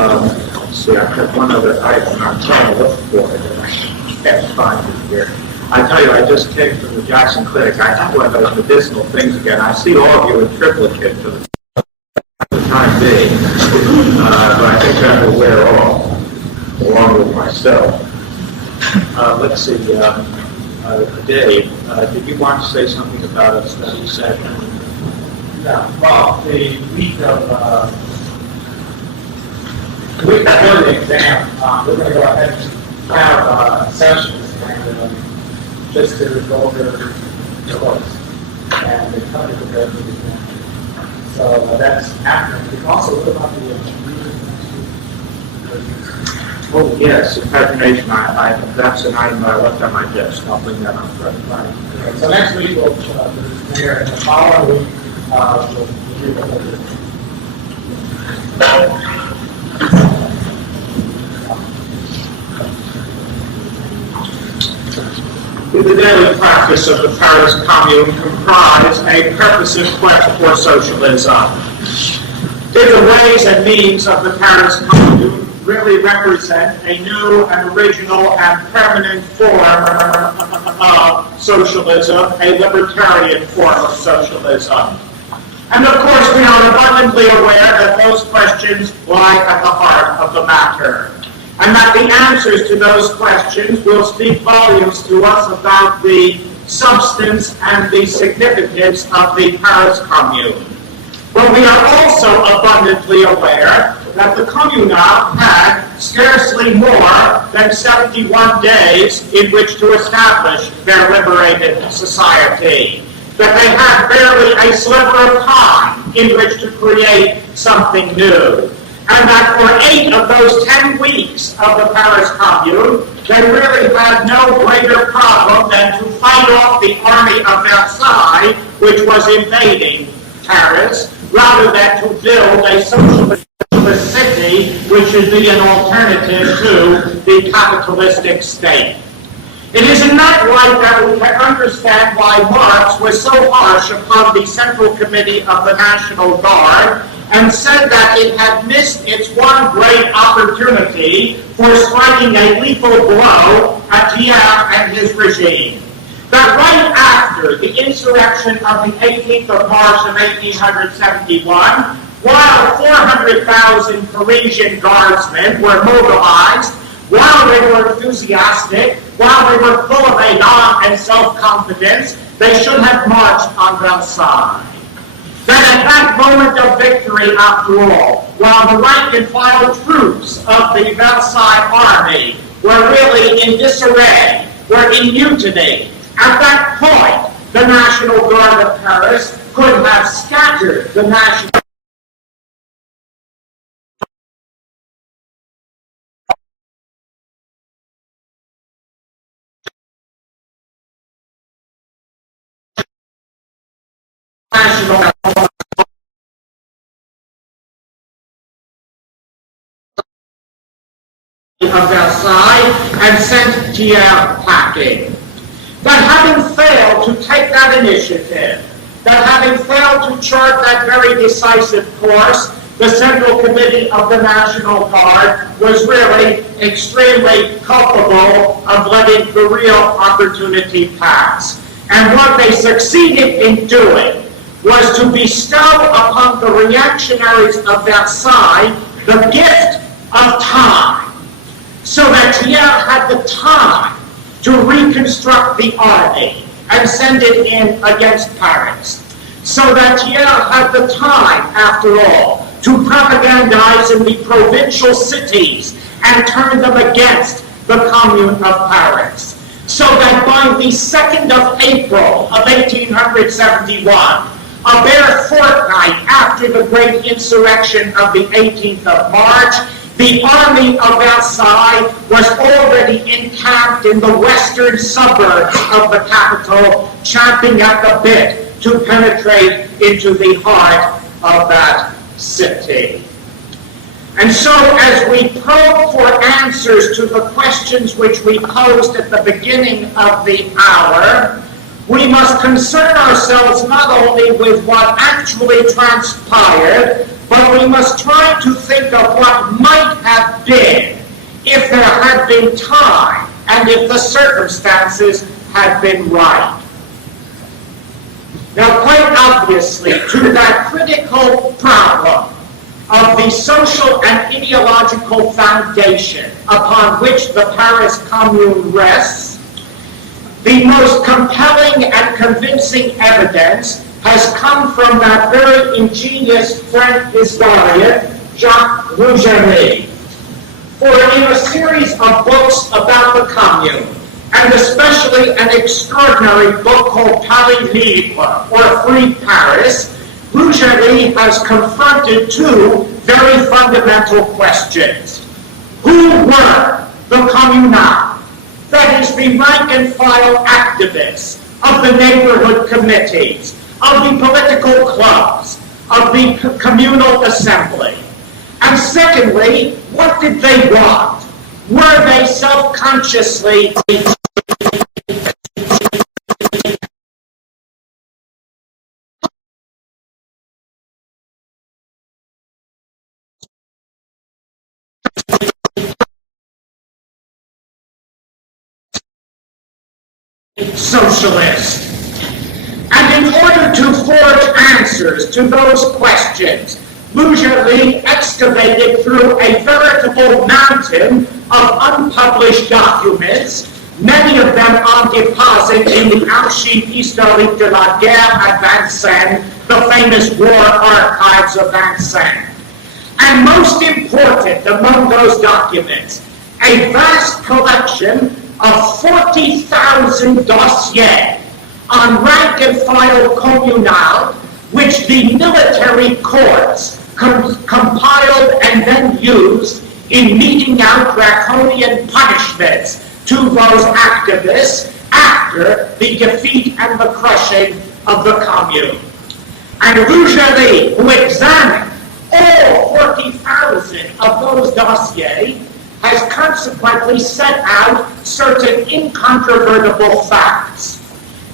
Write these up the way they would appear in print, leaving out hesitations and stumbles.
Let's see, I have one other item I'm trying to look for it, and I can't find it here. I tell you, I just came from the Jackson Clinic. I have one of those medicinal things again. I see all of you in triplicate for the time being, but I think that will wear off, along with myself. Let's see, Dave, did you want to say something about a study session? Yeah, well, the week of the exam, we're going to go ahead and have sessions and just to go over the course and the cover of the exam. So that's happening. We can also look about the Oh, yes, the pagination, that's an item I left on my desk. I'll bring that on Friday. Okay, so next week we'll do there, and the following week we'll do the whole thing. The daily practice of the Paris Commune comprised a purposive quest for socialism. Did the ways and means of the Paris Commune really represent a new and original and permanent form of socialism, a libertarian form of socialism? And of course, we are abundantly aware that those questions lie at the heart of the matter, and that the answers to those questions will speak volumes to us about the substance and the significance of the Paris Commune. But we are also abundantly aware that the Communards had scarcely more than 71 days in which to establish their liberated society, that they had barely a sliver of time in which to create something new, and that for 8 of those 10 weeks of the Paris Commune, they really had no greater problem than to fight off the army of Versailles, which was invading Paris, rather than to build a socialist city, which should be an alternative to the capitalistic state. It is in that light that we can understand why Marx was so harsh upon the Central Committee of the National Guard and said that it had missed its one great opportunity for striking a lethal blow at Thiers and his regime. That right after the insurrection of the 18th of March of 1871, while 400,000 Parisian guardsmen were mobilized, while they were enthusiastic, while they were full of élan and self-confidence, they should have marched on Versailles. That at that moment of victory, after all, while the rank and file troops of the Versailles army were really in disarray, were in mutiny, at that point, the National Guard of Paris could have scattered the National of Versailles and sent Thiers packing. That having failed to take that initiative, that having failed to chart that very decisive course, the Central Committee of the National Guard was really extremely culpable of letting the real opportunity pass. And what they succeeded in doing was to bestow upon the reactionaries of Versailles the gift of time, so that Thiers had the time to reconstruct the army and send it in against Paris, so that Thiers had the time, after all, to propagandize in the provincial cities and turn them against the Commune of Paris, so that by the 2nd of April of 1871, a bare fortnight after the great insurrection of the 18th of March, the army of Versailles was already encamped in the western suburbs of the capital, champing at the bit to penetrate into the heart of that city. And so as we probe for answers to the questions which we posed at the beginning of the hour, we must concern ourselves not only with what actually transpired, but we must try to think of what might have been if there had been time and if the circumstances had been right. Now, quite obviously, to that critical problem of the social and ideological foundation upon which the Paris Commune rests, the most compelling and convincing evidence has come from that very ingenious French historian, Jacques Rougerie. For in a series of books about the Commune, and especially an extraordinary book called Paris Libre, or Free Paris, Rougerie has confronted two very fundamental questions. Who were the communards? That is, the rank-and-file activists of the neighborhood committees, of the political clubs, of the communal assembly. And secondly, what did they want? Were they self-consciously socialist? And in order to forge answers to those questions, Rougerie excavated through a veritable mountain of unpublished documents, many of them on deposit in the Archives historiques de la guerre à Vincennes, the famous war archives of Vincennes. And most important among those documents, a vast collection of 40,000 dossiers on rank-and-file communal, which the military courts compiled and then used in meting out draconian punishments to those activists after the defeat and the crushing of the Commune. And Rougerie, who examined all 40,000 of those dossiers, has consequently set out certain incontrovertible facts.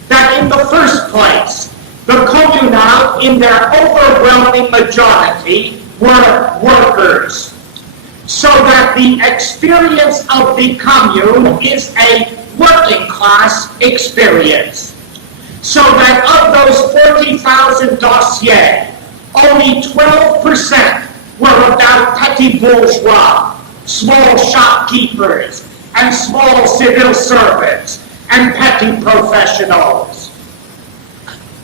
That in the first place, the communal, in their overwhelming majority, were workers. So that the experience of the commune is a working class experience. So that of those 40,000 dossiers, only 12% were about petty bourgeois, small shopkeepers, and small civil servants, and petty professionals.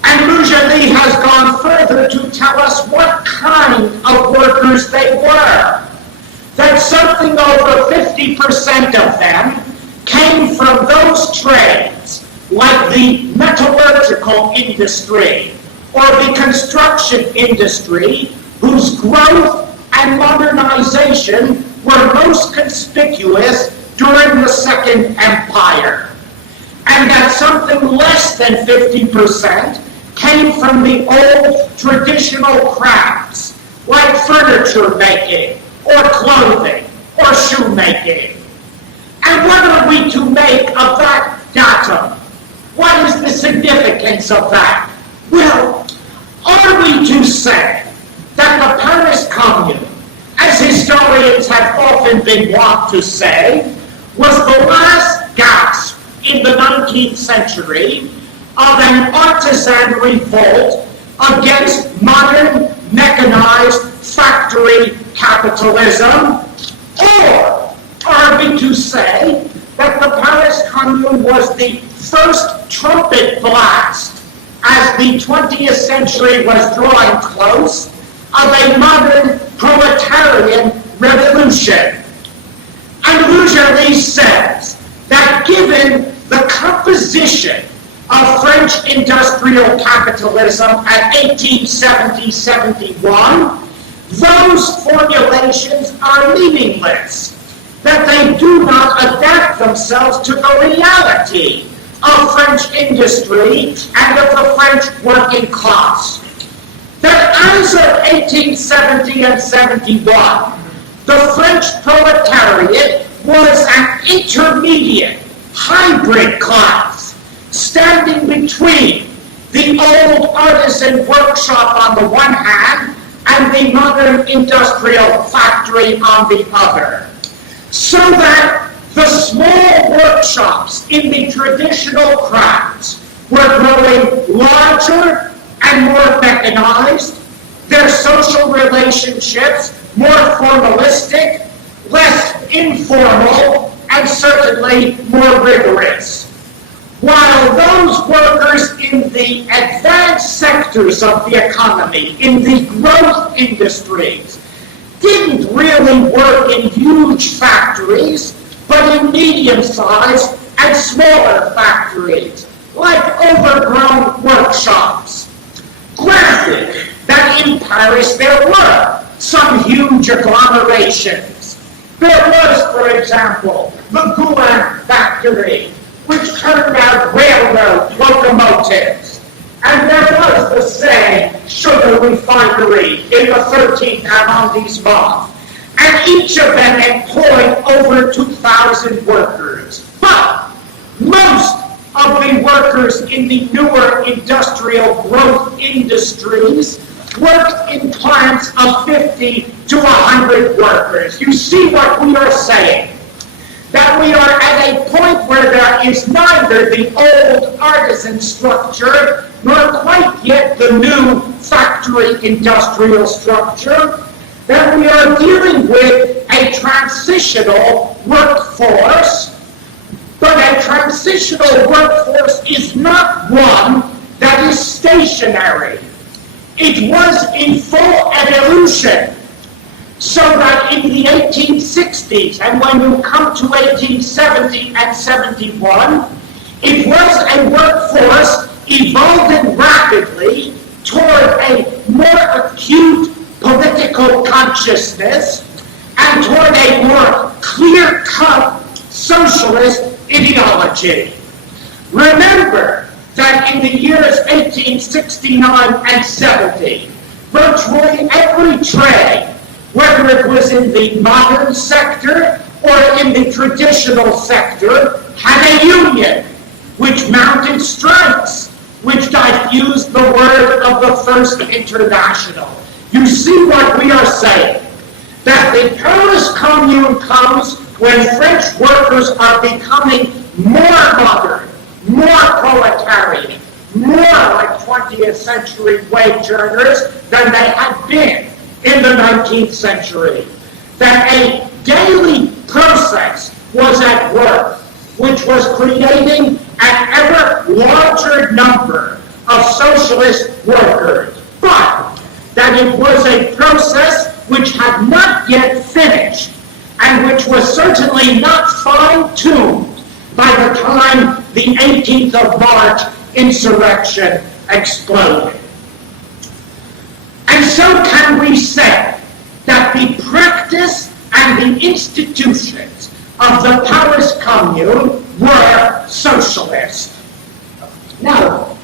And Rougerie has gone further to tell us what kind of workers they were. That something over 50% of them came from those trades, like the metallurgical industry or the construction industry, whose growth and modernization were most conspicuous during the Second Empire. And that something less than 50% came from the old traditional crafts, like furniture making, or clothing, or shoemaking. And what are we to make of that datum? What is the significance of that? Well, are we to say that the Paris Commune, as historians have often been wont to say, was the last gasp in the 19th century of an artisan revolt against modern, mechanized factory capitalism? Or are we to say that the Paris Commune was the first trumpet blast, as the 20th century was drawing close, of a modern proletarian revolution? And Rougerie says that given the composition of French industrial capitalism at 1870-71, those formulations are meaningless, that they do not adapt themselves to the reality of French industry and of the French working class. That as of 1870 and 71, the French proletariat was an intermediate, hybrid class, standing between the old artisan workshop on the one hand and the modern industrial factory on the other. So that the small workshops in the traditional crafts were growing larger and more mechanized, their social relationships more formalistic, less informal, and certainly more rigorous. While those workers in the advanced sectors of the economy, in the growth industries, didn't really work in huge factories, but in medium-sized and smaller factories, like overgrown workshops. Granted that in Paris there were some huge agglomerations. There was, for example, the Goulin factory, which turned out railroad locomotives. And there was the Seine sugar refinery in the 13th arrondissement. And each of them employed over 2,000 workers. But most of the workers in the newer industrial growth industries worked in plants of 50 to 100 workers. You see what we are saying? That we are at a point where there is neither the old artisan structure nor quite yet the new factory industrial structure, that we are dealing with a transitional workforce, but a transitional workforce is not one that is stationary. It was in full evolution. So that in the 1860s, and when you come to 1870 and 71, it was a workforce evolving rapidly toward a more acute political consciousness and toward a more clear-cut socialist ideology. Remember that in the years 1869 and 70, virtually every trade, whether it was in the modern sector or in the traditional sector, had a union which mounted strikes, which diffused the word of the First International. You see what we are saying? That the Paris Commune comes when French workers are becoming more modern, more proletarian, more like 20th century wage earners than they had been in the 19th century. That a daily process was at work, which was creating an ever larger number of socialist workers, but that it was a process which had not yet finished, and which was certainly not fine-tuned by the time the 18th of March insurrection exploded. And so can we say that the practice and the institutions of the Paris Commune were socialist. Now,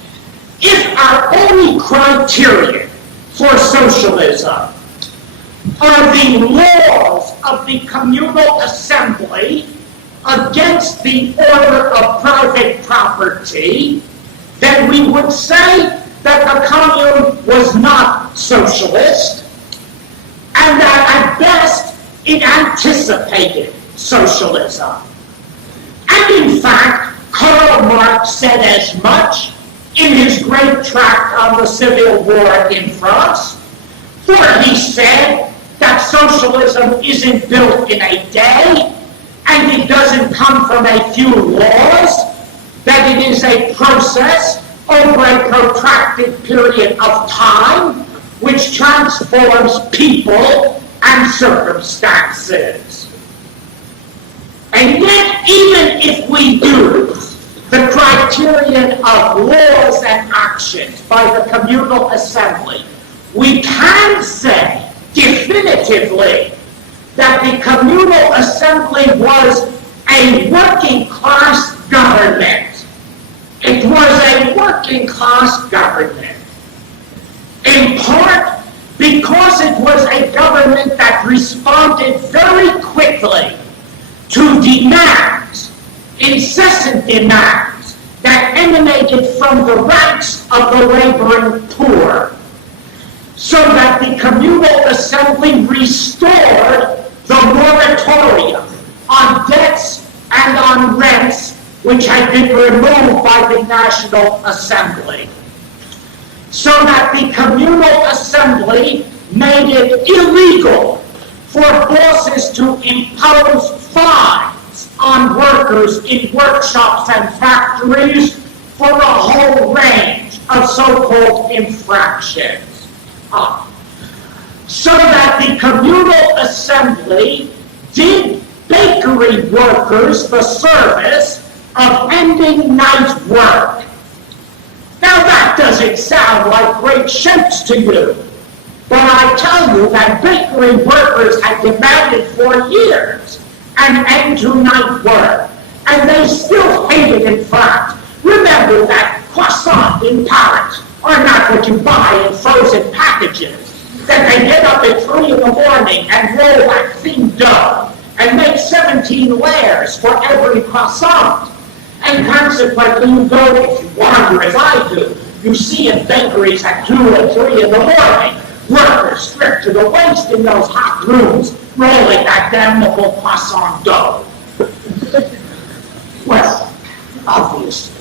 if our only criterion for socialism are the laws of the communal assembly against the order of private property, then we would say that the commune was not socialist, and that at best it anticipated socialism. And in fact, Karl Marx said as much in his great tract on the Civil War in France, for he said that socialism isn't built in a day, and it doesn't come from a few laws, that it is a process over a protracted period of time which transforms people and circumstances. And yet, even if we use the criterion of laws and actions by the communal assembly, we can say definitively that the communal assembly was a working class government. It was a working class government, in part because it was a government that responded very quickly to demands, incessant demands, that emanated from the ranks of the laboring poor, so that the communal Assembly restored the moratorium on debts and on rents which had been removed by the National Assembly, so that the Communal Assembly made it illegal for bosses to impose fines on workers in workshops and factories for a whole range of so-called infractions. So that the Communal Assembly did bakery workers the service of ending night work. Now that doesn't sound like great shakes to you, but I tell you that bakery workers had demanded for years an end to night work, and they still hate it in fact. Remember that croissants in Paris are not what you buy in frozen packages, that they get up at 3 in the morning and roll that thin dough and make 17 layers for every croissant. And consequently, you go, if you wander as I do, you see in bakeries at 2 or 3 in the morning, workers stripped to the waist in those hot rooms, rolling that damnable croissant dough. Well, obviously,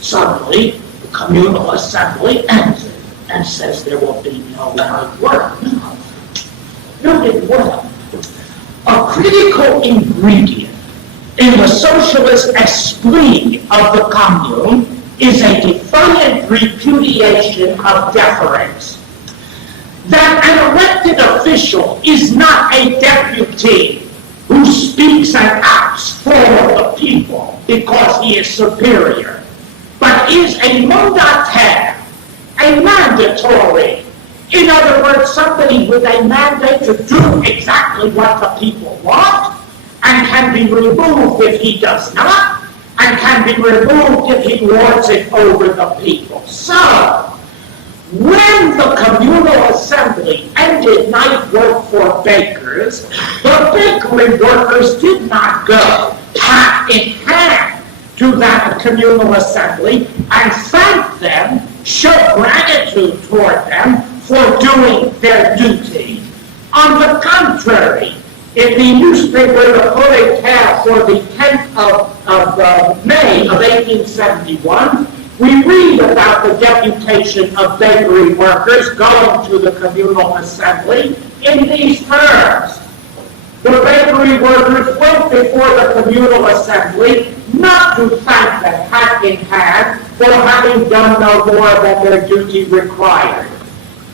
suddenly, the Communal Assembly ends it and says there will be no night work. No, it won't. A critical ingredient in the socialist esprit of the Commune is a defiant repudiation of deference. That an elected official is not a deputy who speaks and acts for the people because he is superior, but is a mandataire, a mandatory. In other words, somebody with a mandate to do exactly what the people want, and can be removed if he does not, and can be removed if he lords it over the people. So, when the Communal Assembly ended night work for bakers, the bakery workers did not go hat in hand to that Communal Assembly and thank them, show gratitude toward them for doing their duty. On the contrary, in the newspaper The Prolétaire for the 10th of May of 1871, we read about the deputation of bakery workers going to the Communal Assembly in these terms. The bakery workers went before the Communal Assembly not to thank them hat in hand for having done no more than their duty required.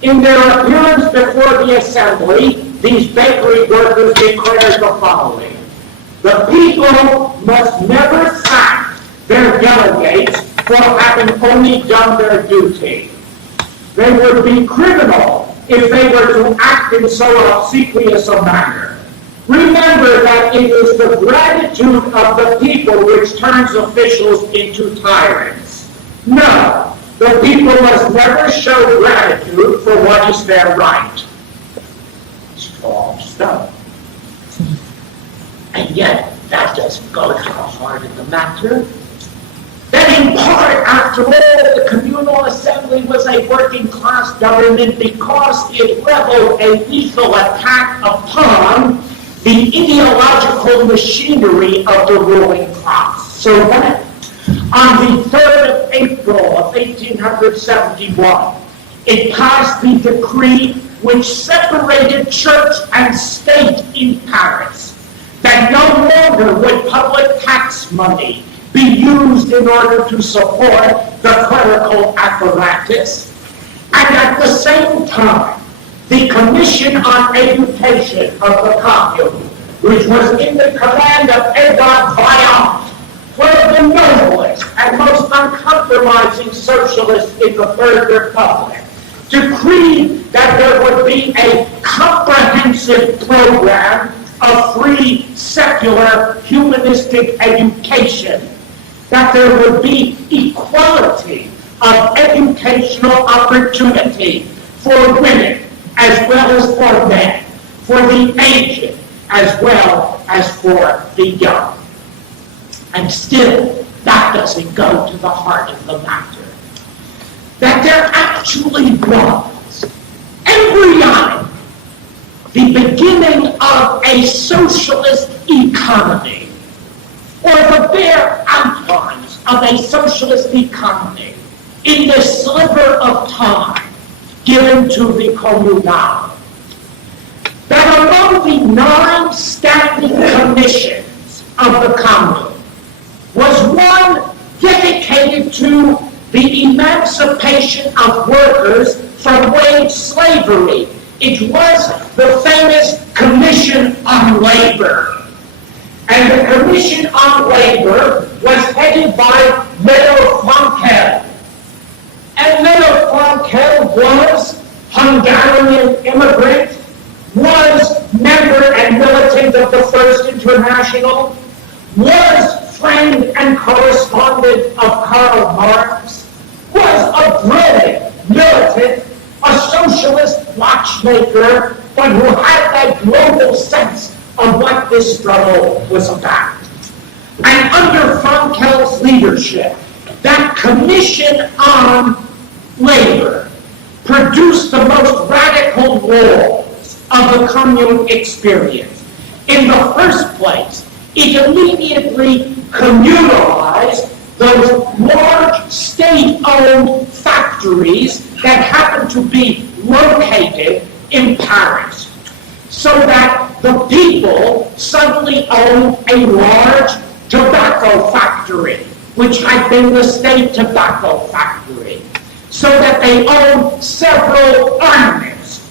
In their appearance before the Assembly, these bakery workers declared the following: the people must never thank their delegates for having only done their duty. They would be criminal if they were to act in so obsequious a manner. Remember that it is the gratitude of the people which turns officials into tyrants. No, the people must never show gratitude for what is their right. Strong stuff. And yet, that doesn't go to the heart of the matter. That in part, after all, the Communal Assembly was a working-class government because it leveled a lethal attack upon the ideological machinery of the ruling class. So that, on the 3rd of April of 1871, it passed the decree which separated church and state in Paris, that no longer would public tax money be used in order to support the clerical apparatus, and at the same time, the Commission on Education of the Commune, which was in the command of Edouard Vaillant, one of the noblest and most uncompromising socialists in the Third Republic, decreed that there would be a comprehensive program of free, secular, humanistic education, that there would be equality of educational opportunity for women as well as for men, for the aged as well as for the young. And still, that doesn't go to the heart of the matter. That there actually was embryonic a socialist economy, or the bare outlines of a socialist economy in the sliver of time given to the Commune. That among the 9 standing commissions of the Commune was one dedicated to the emancipation of workers from wage slavery. It was the famous Commission on Labor. And the Commission on Labor was headed by Franco. And Franco was Hungarian immigrant, was member and militant of the First International, was friend and correspondent of Karl Marx, was a brilliant militant, a socialist watchmaker, but who had that global sense of what this struggle was about. And under Franco's leadership, that Commission on Labor produced the most radical laws of the Commune experience. In the first place, it immediately communalized those large state-owned factories that happened to be located in Paris, so that the people suddenly owned a large tobacco factory, which had been the state tobacco factory, so that they owned several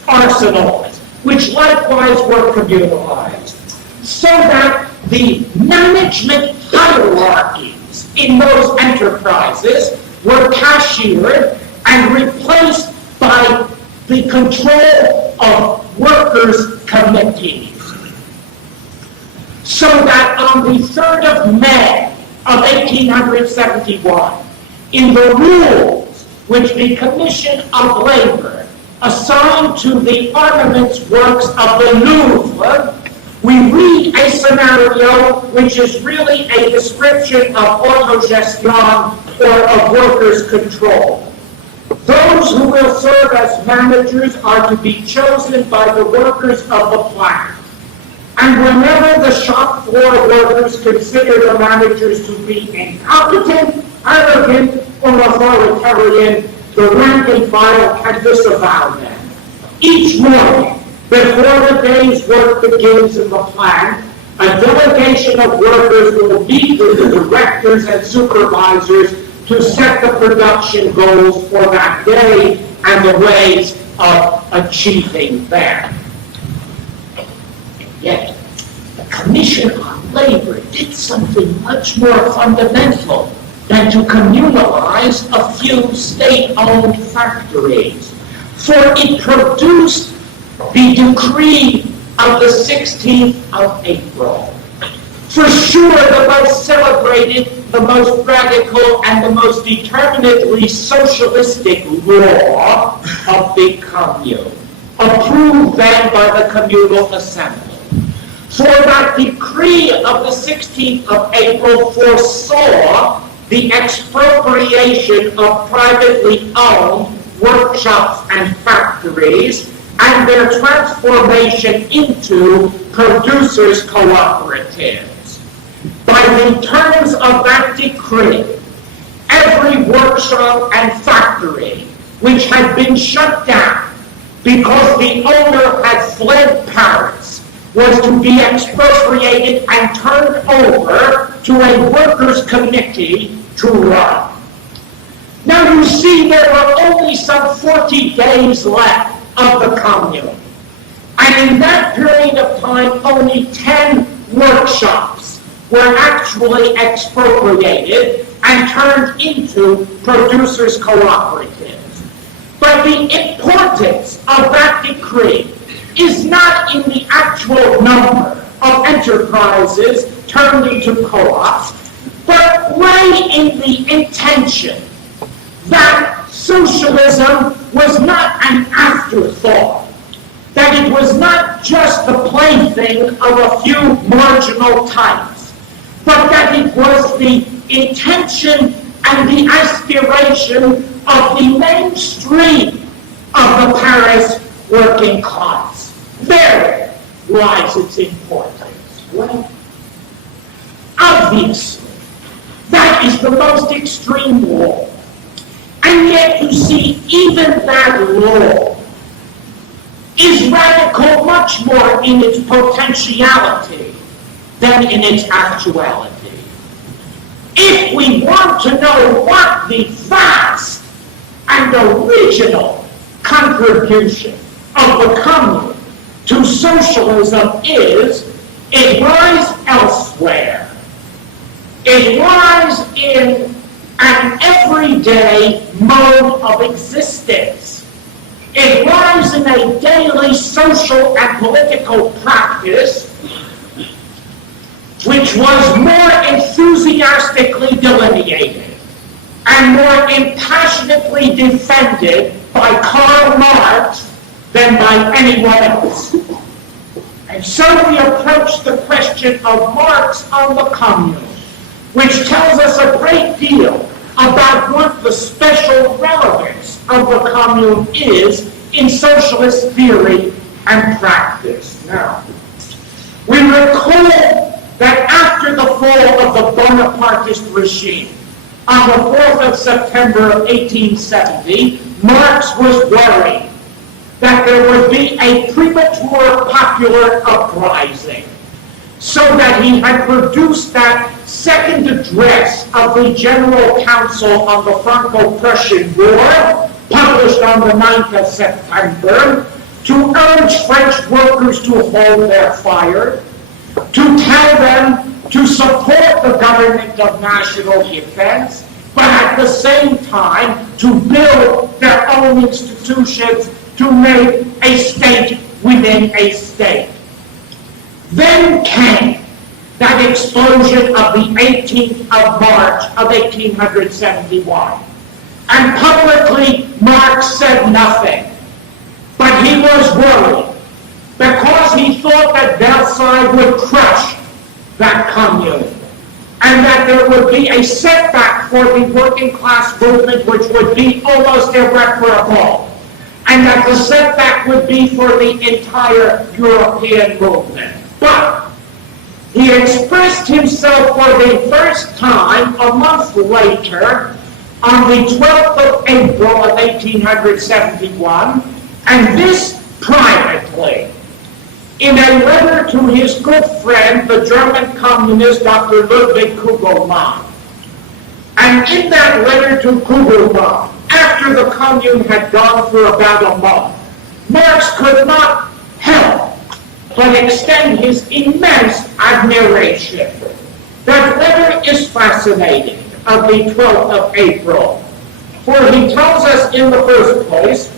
arsenals, which likewise were communalized, so that the management hierarchies in those enterprises were cashiered and replaced by the control of workers' committees. So that on the 3rd of May of 1871, in the rules which the Commission of Labor assigned to the armaments works of the Louvre, we read a scenario which is really a description of autogestion or of workers' control. Those who will serve as managers are to be chosen by the workers of the plant. And whenever the shop floor workers consider the managers to be incompetent, arrogant, or authoritarian, the rank and file can disavow them. Each morning, before the day's work begins in the plant, a delegation of workers will meet with the directors and supervisors to set the production goals for that day and the ways of achieving them. Yet, the Commission on Labor did something much more fundamental than to communalize a few state-owned factories, for it produced the decree of the 16th of April. For sure, the most celebrated, the most radical, and the most determinedly socialistic law of the Commune, approved then by the Communal Assembly. For that decree of the 16th of April foresaw the expropriation of privately owned workshops and factories and their transformation into producers' cooperatives. By the terms of that decree, every workshop and factory which had been shut down because the owner had fled Paris was to be expropriated and turned over to a workers' committee to run. Now you see, there were only some 40 days left of the Commune. And in that period of time, only 10 workshops were actually expropriated and turned into producers' cooperatives. But the importance of that decree is not in the actual number of enterprises turned into co-ops, but lay in the intention that socialism was not an afterthought, that it was not just the plaything of a few marginal types, but that it was the intention and the aspiration of the mainstream of the Paris working class. Very, lies its importance? Well, obviously, that is the most extreme law. And yet you see, even that law is radical much more in its potentiality than in its actuality. If we want to know what the vast and original contribution of the Commune to socialism is, it lies elsewhere. It lies in an everyday mode of existence. It lies in a daily social and political practice which was more enthusiastically delineated and more impassionately defended by Karl Marx than by anyone else. And so we approach the question of Marx on the Commune, which tells us a great deal about what the special relevance of the Commune is in socialist theory and practice. Now, we recall that after the fall of the Bonapartist regime, on the 4th of September of 1870, Marx was worried that there would be a premature popular uprising, so that he had produced that second address of the General Council on the Franco-Prussian War, published on the 9th of September, to urge French workers to hold their fire, to tell them to support the government of national defense, but at the same time to build their own institutions to make a state within a state. Then came that explosion of the 18th of March of 1871. And publicly, Marx said nothing. But he was worried because he thought that Versailles would crush that commune and that there would be a setback for the working class movement which would be almost irreparable, and that the setback would be for the entire European movement. But he expressed himself for the first time a month later, on the 12th of April of 1871, and this privately, in a letter to his good friend, the German communist Dr. Ludwig Kugelmann. And in that letter to Kugelmann, after the Commune had gone for about a month, Marx could not help but extend his immense admiration. That letter is fascinating, of the 12th of April, for he tells us in the first place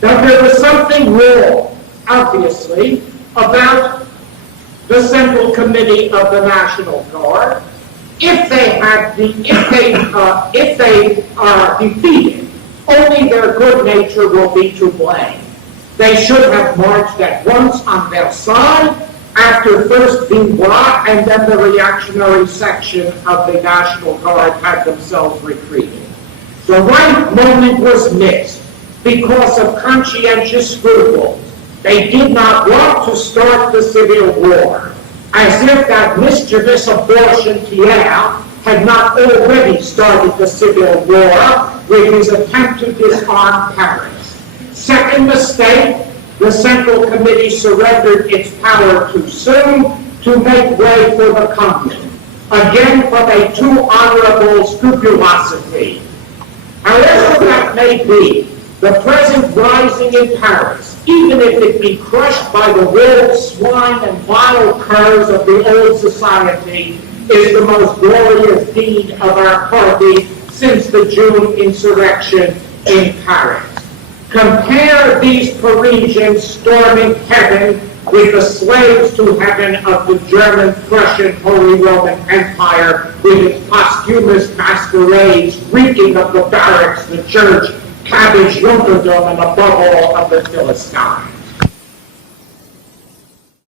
that there was something wrong, obviously, about the Central Committee of the National Guard. If they are defeated, only their good nature will be to blame. They should have marched at once on Versailles, after first Vinois and then the reactionary section of the National Guard had themselves retreated. The right moment was missed because of conscientious scruples. They did not want to start the Civil War, as if that mischievous abortion Thiers had not already started the Civil War with his attempt to disarm Paris. Second mistake, the Central Committee surrendered its power too soon to make way for the Commune, again from a too honorable scrupulosity. However that may be, the present rising in Paris, even if it be crushed by the wolves, swine, and vile curs of the old society, is the most glorious deed of our party since the June insurrection in Paris. Compare these Parisians storming heaven with the slaves to heaven of the German-Prussian Holy Roman Empire, with its posthumous masquerades reeking of the barracks, the church, cabbage, Junkerdom, and above all of the Philistines.